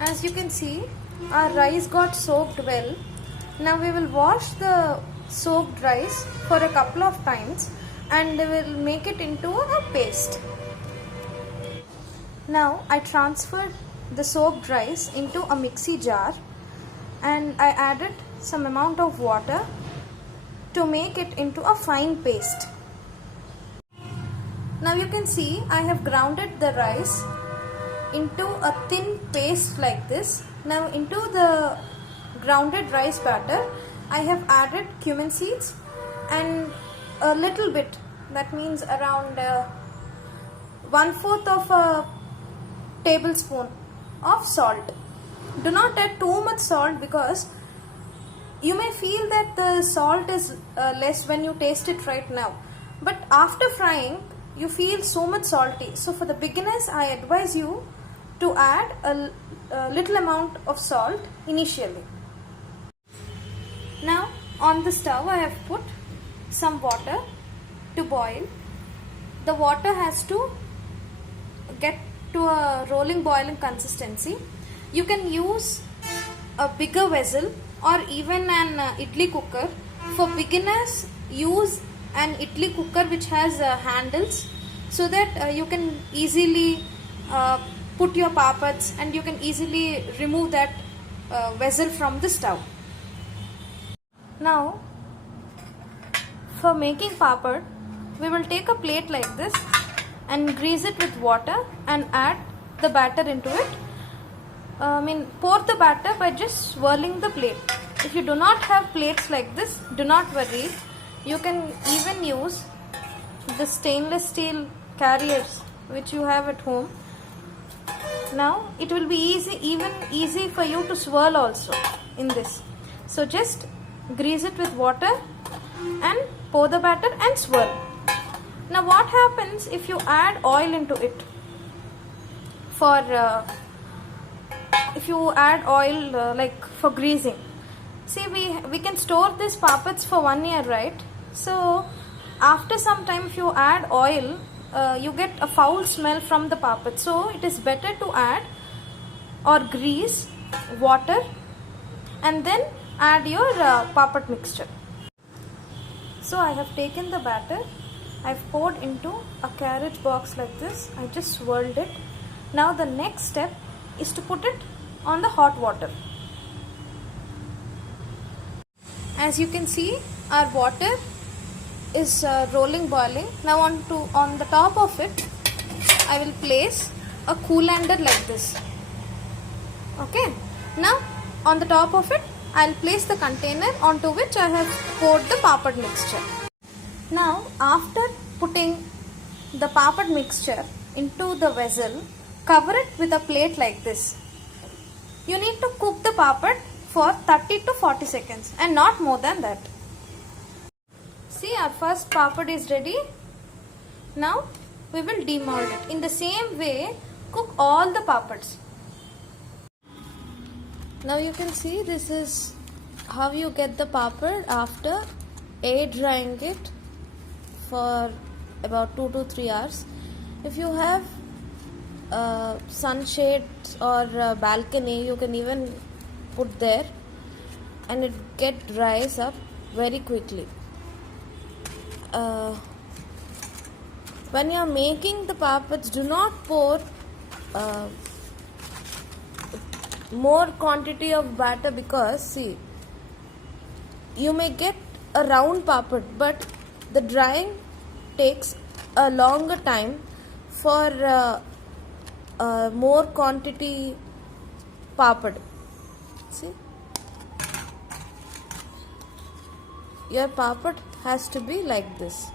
As you can see, our rice got soaked well. Now we will wash the soaked rice for a couple of times and we will make it into a paste. Now I transferred the soaked rice into a mixie jar and I added some amount of water to make it into a fine paste. Now you can see I have grounded the rice into a thin paste like this. Now into the grounded rice batter I have added cumin seeds and a little bit, that means around 1/4 of a tablespoon of salt. Do not add too much salt because you may feel that the salt is less when you taste it right now, but after frying you feel so much salty. So for the beginners I advise you to add a little amount of salt initially. Now on the stove I have put some water to boil. The water has to get to a rolling boiling consistency. You can use a bigger vessel or even an idli cooker. For beginners, use an idli cooker which has handles so that you can easily put your papads and you can easily remove that vessel from the stove. Now for making papad, we will take a plate like this and grease it with water and add the batter into it. Pour the batter by just swirling the plate. If you do not have plates like this, do not worry. You can even use the stainless steel carriers which you have at home. Now it will be easy for you to swirl also in this. So just grease it with water and pour the batter and swirl. Now what happens if you add oil into it? If you add oil like for greasing, see we can store these papads for 1 year, right? So after some time if you add oil, you get a foul smell from the papad. So it is better to add or grease water and then add your papad mixture. So I have taken the batter, I've poured into a carriage box like this. I just swirled it. Now the next step is to put it on the hot water. As you can see, our water is rolling boiling. Now on the top of it I will place a colander like this. Okay. Now on the top of it I'll place the container onto which I have poured the papad mixture. Now after putting the papad mixture into the vessel, cover it with a plate like this. You need to cook the papad for 30 to 40 seconds and not more than that. See, our first papad is ready. Now we will demold it. In the same way, cook all the papads. Now you can see this is how you get the papad after air drying it for about 2 to 3 hours. If you have sunshades or balcony, you can even put there and it dries up very quickly. When you are making the papads, do not pour more quantity of batter because see, you may get a round papad, but the drying takes a longer time for more quantity papad. See, your papad has to be like this.